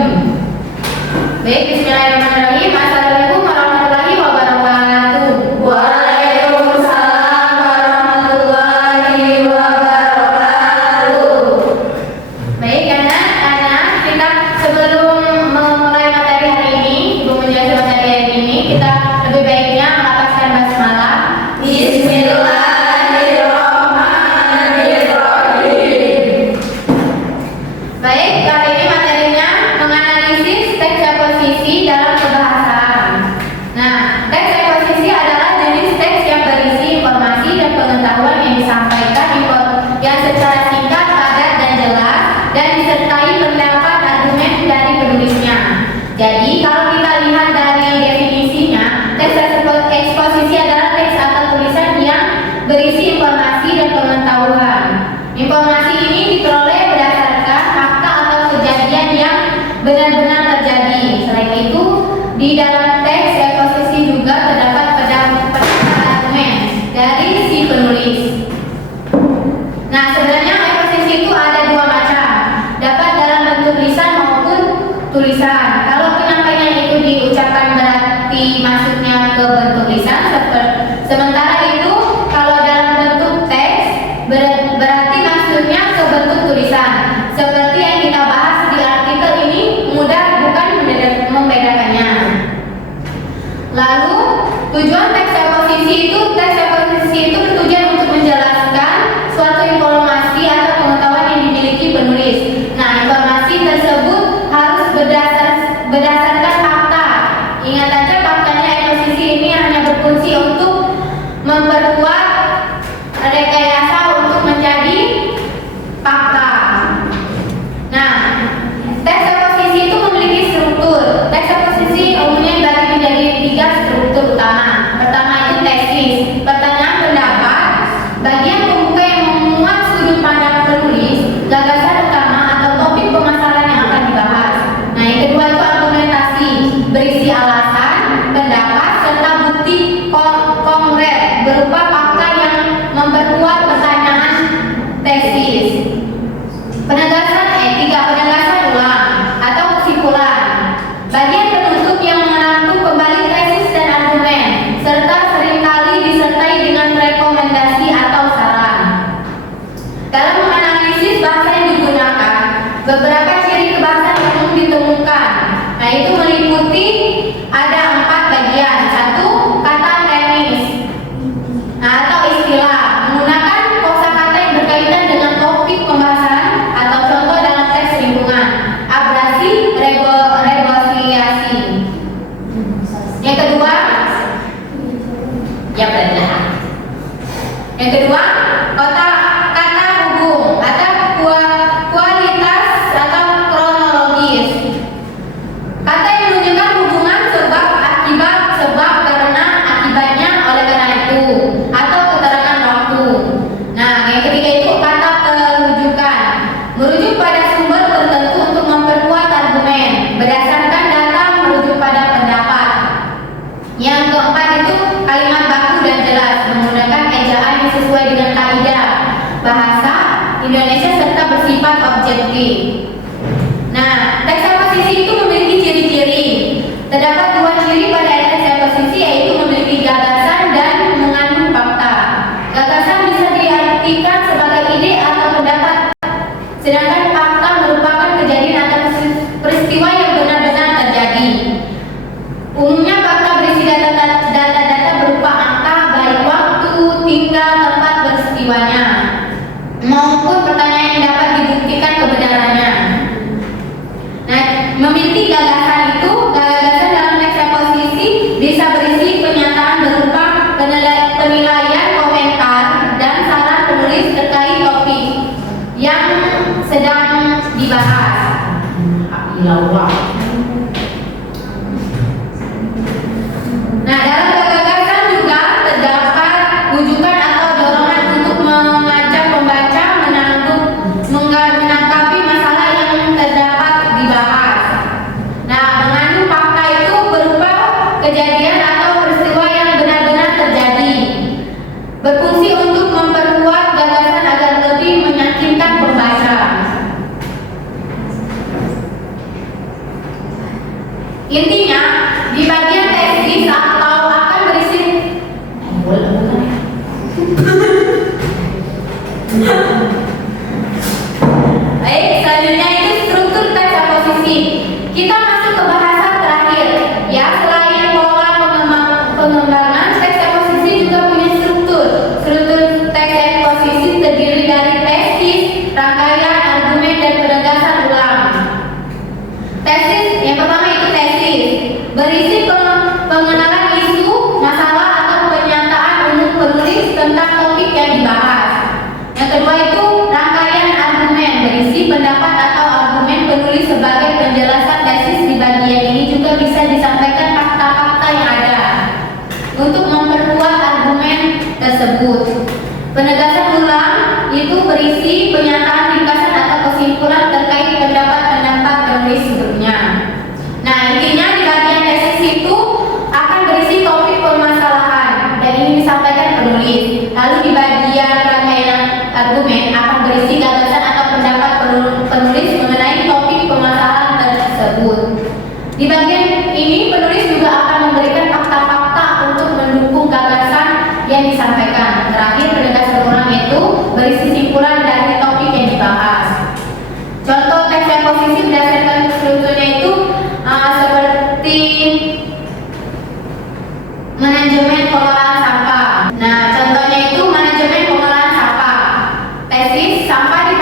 Baik, bismillahirrahmanirrahim. Assalamualaikum warahmatullahi wabarakatuh. Waalaikumsalam warahmatullahi wabarakatuh. Baik, anak-anak, kita sebelum memulai materi hari ini, sebelum menjelaskan materi hari ini, kita lebih baiknya melafazkan basmalah. Bismillahirrahmanirrahim. Baik, kali ini materinya menganalisis teks eksposisi dalam kebahasaan. Nah, teks eksposisi adalah jenis teks yang berisi informasi dan pengetahuan yang disampaikan yang secara singkat, padat, dan jelas, dan disertai pendapat argumen dari penulisnya. Jadi, kalau kita lihat dari definisinya, teks eksposisi adalah teks atau tulisan yang berisi informasi dan pengetahuan. Informasi ini diperoleh berdasarkan fakta atau kejadian yang benar-benar terjadi. Selain itu, di dalam teks eksposisi juga terdapat pendapat argumen dari si penulis. Nah, sebenarnya eksposisi itu ada dua macam, dapat dalam bentuk lisan maupun tulisan. Kalau penyampaian itu diucapkan berarti masuknya ke bentuk lisan, sementara itu kalau dalam bentuk teks berarti masuknya ke bentuk tulisan. Seperti yang kita bahas di artikel ini, mudah bukan membedakannya. Lalu tujuan teks eksposisi itu bertujuan untuk menjelaskan suatu informasi atau pengetahuan yang dimiliki penulis. Nah, informasi tersebut harus berdasarkan fakta. Ingat aja, faktanya eksposisi ini hanya berfungsi untuk memperkuat rekayasa untuk menjadi fakta. Nah, teks eksposisi itu memiliki struktur. Teks eksposisi umumnya dibagi menjadi 3 struktur utama. Pertama itu tesis, pertanyaan pendapat, bagian pembuka yang memuat sudut pandang penulis, gagasan utama atau topik permasalahan yang akan dibahas. Nah, yang kedua itu argumentasi, berisi alasan, pendapat, serta bukti konkret berupa fakta yang memperkuat pertanyaan tesis. Penegasan ulang atau kesimpulan, bagian penutup yang merangkum kembali tesis dan argumen, serta seringkali disertai dengan rekomendasi atau saran. Dalam menganalisis bahasa yang digunakan, beberapa ciri kebahasaan umum ditemukan. Nah, itu meliputi ada 4 bagian. 1. Kata teknis, atau istilah, menggunakan kosakata yang berkaitan dengan topik pembahasan atau contoh dalam teks lingkungan. Abrasi, negosiasi. Yang kedua, Yang kedua, kata hubung atau kualitas atau kronologis. Kata yang menunjukkan hubungan sebab akibat, sebab karena akibatnya, oleh karena itu, atau keterangan waktu. Nah, yang ketiga itu kata perujukan, merujuk pada sumber tertentu untuk memperkuat argumen berdasarkan data, merujuk pada pendapat. Yang keempat itu kalimat baku dan jelas, menggunakan ejaan yang sesuai dengan kaidah bahasa Indonesia serta bersifat objektif. Nah, teks eksposisi itu memiliki ciri-ciri. Terdapat 2 ciri pada teks eksposisi, yaitu memiliki gagasan dan mengandung fakta. Gagasan bisa diartikan sebagai ide atau pendapat, sedangkan fakta merupakan kejadian atau peristiwa yang benar-benar terjadi. Umumnya fakta berisi data-data berupa angka, baik waktu, tinggal, tempat peristiwanya, maupun pertanyaan yang dapat dibuktikan kebenarannya. Nah, memiliki gagasan dalam teks eksposisi bisa berisi pernyataan berupa penilaian, komentar, dan saran penulis terkait topik yang sedang dibahas. Nah, dalam gagasan juga terdapat rujukan atau dorongan untuk mengajak pembaca menanggapi masalah yang terdapat dibahas. Nah, mengandung fakta itu berupa kejadian atau peristiwa yang benar-benar terjadi, berfungsi untuk memperkuat gagasan agar lebih meyakinkan pembaca. Intinya di bagian tesis atau akan berisi baik, selanjutnya itu struktur teks dan posisi. Kita masuk ke bahasan terakhir. Ya, selain pola pengembangan, teks dan posisi juga punya struktur. Struktur teks dan posisi terdiri dari tesis, rangkaian, argumen, dan penegasan ulang. Tesis, yang pertama itu tesis, berisi pengenalan isu, masalah, atau pernyataan umum penulis tentang topik yang dibahas. Yang kedua itu rangkaian argumen, berisi pendapat atau argumen penulis sebagai penjelasan tesis. Di bagian ini juga bisa disampaikan fakta-fakta yang ada untuk memperkuat argumen tersebut. Penegasan ulang itu berisi pernyataan, ringkasan, atau kesimpulan terkait pendapat-pendapat penulis sebelumnya. Nah, intinya di bagian tesis itu akan berisi topik permasalahan dan ini disampaikan penulis. Lalu di bagian rangkaian argumen akan berisi gagasan atau pendapat penulis mengenai topik permasalahan tersebut. Di bagian ini penulis juga akan memberikan fakta-fakta untuk mendukung gagasan yang disampaikan. Terakhir, penegasan ulang itu berisi simpulan dari topik yang dibahas. Contoh teks dan posisi berdasarkan strukturnya itu seperti manajemen pengolahan sampah. Nah, contohnya itu manajemen pengolahan sampah. Tesis, sampah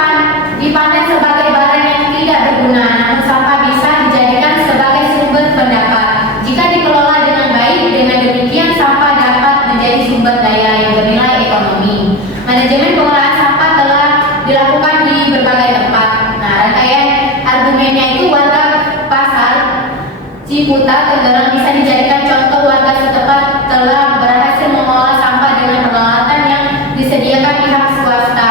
dipandang sebagai barang yang tidak berguna, namun sampah bisa dijadikan sebagai sumber pendapat. Jika dikelola dengan baik, dengan demikian sampah dapat menjadi sumber daya yang bernilai ekonomi. Manajemen pengolahan sampah telah dilakukan di berbagai tempat. Nah, rangkaian argumennya itu warga pasar Ciputat Tenggerang bisa dijadikan contoh. Warga setempat telah berhasil mengolah sampah dengan peralatan yang disediakan pihak swasta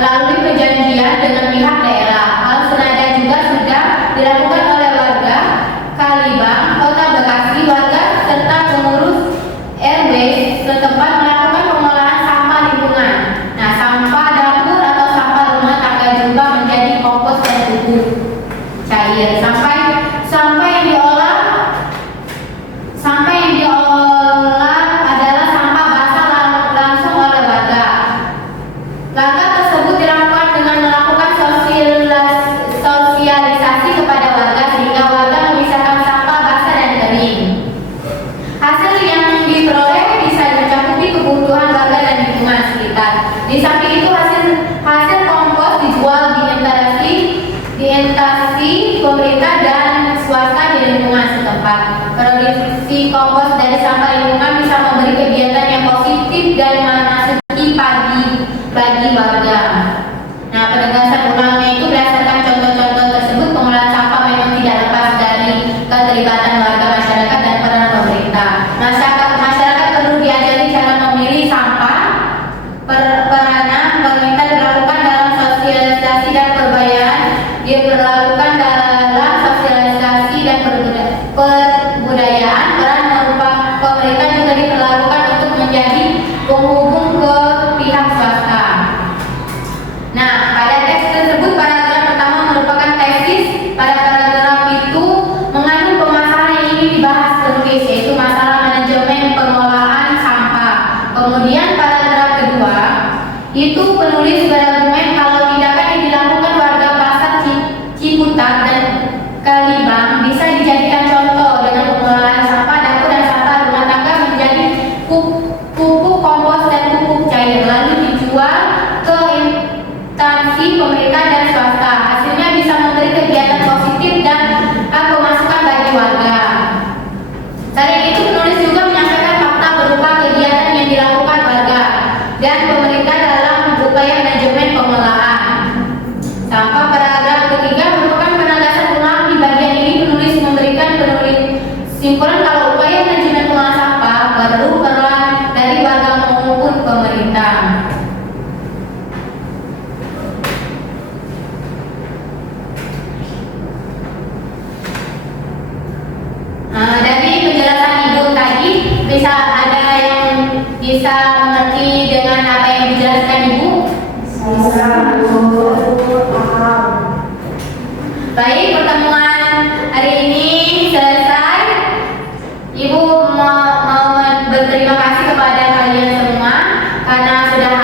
melalui perjanjian dengan pihak daerah. Hal senada juga sudah dilakukan oleh warga Kalibang, Kota Bekasi, warga serta pengurus RW setempat melakukan pengolahan sampah lingkungan. Nah, sampah dapur atau sampah rumah tangga juga menjadi kompos dan pupuk cair. Sampah yang diolah adalah sampah basah langsung oleh warga. Langkah tersebut dilakukan dengan melakukan sosialisasi kepada warga sehingga warga memisahkan sampah basah dan kering. Hasil yang diperoleh bisa mencakupi kebutuhan warga dan lingkungan sekitar. Di samping itu hasil kompos dijual di entasi pemerintah dan swasta di lingkungan setempat. Produksi kompos dari sampah lingkungan bisa memberi kegiatan yang positif dan memasuki bagi warga. Nah, penegasan ulangnya itu berdasarkan contoh-contoh tersebut, pengolahan sampah memang tidak lepas dari keterlibatan warga masyarakat dan peran pemerintah. Masyarakat perlu diajari cara memilih sampah. Peranan pemerintah dilakukan dalam sosialisasi dan perbudayaan. Diberlakukan dalam sosialisasi dan perbudayaan. Peran pemerintah juga diperlakukan untuk menjadi penghubung ke pihak swasta. Nah, pada teks tersebut paragraf pertama merupakan tesis. Pada paragraf itu mengandung permasalahan yang ingin dibahas penulis, yaitu masalah manajemen pengolahan sampah. Kemudian paragraf kedua itu penulis berargumen kalau tindakan yang dilakukan warga pasar Ciputat dan Kalibang bisa dijadikan contoh dengan pengolahan sampah dapur dan sampah rumah tangga menjadi pupuk kompos dan pupuk cair, lalu dijual ke instansi pemerintah dan swasta. Hasilnya bisa memberi kegiatan positif dan pemasukan bagi warga. Selain itu, penulis juga menyampaikan fakta berupa kegiatan yang dilakukan warga dan pemerintah dalam upaya manajemen pengolahan sampah. Paragraf ketiga merupakan penegasan ulang. Di bagian ini penulis memberikan simpulan kalau upaya manajemen pengolahan sampah perlu peran dari warga maupun pemerintah. Dari penjelasan Ibu tadi, bisa ada yang bisa mengerti dengan apa yang dijelaskan Ibu? Baik, pertemuan hari ini selesai. kasih kepada kalian semua karena sudah